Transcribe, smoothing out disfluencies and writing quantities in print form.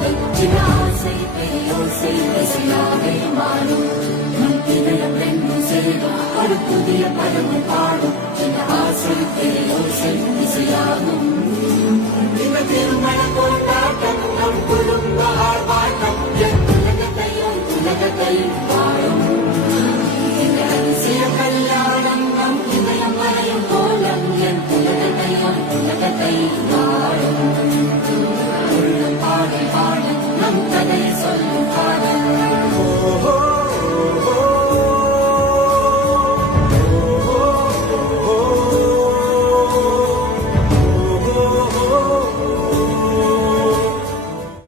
காதல் சின்ன ஆசை பெரியோசை இசையாவே மாறும் நம் இதயம் ரெண்டும் சேரும் ஒரு புதிய பதவி பாடும் சின்ன ஆசை பெரியோசை இசையாகும் இந்த திருமண கொண்டாட்டம் நம் குழு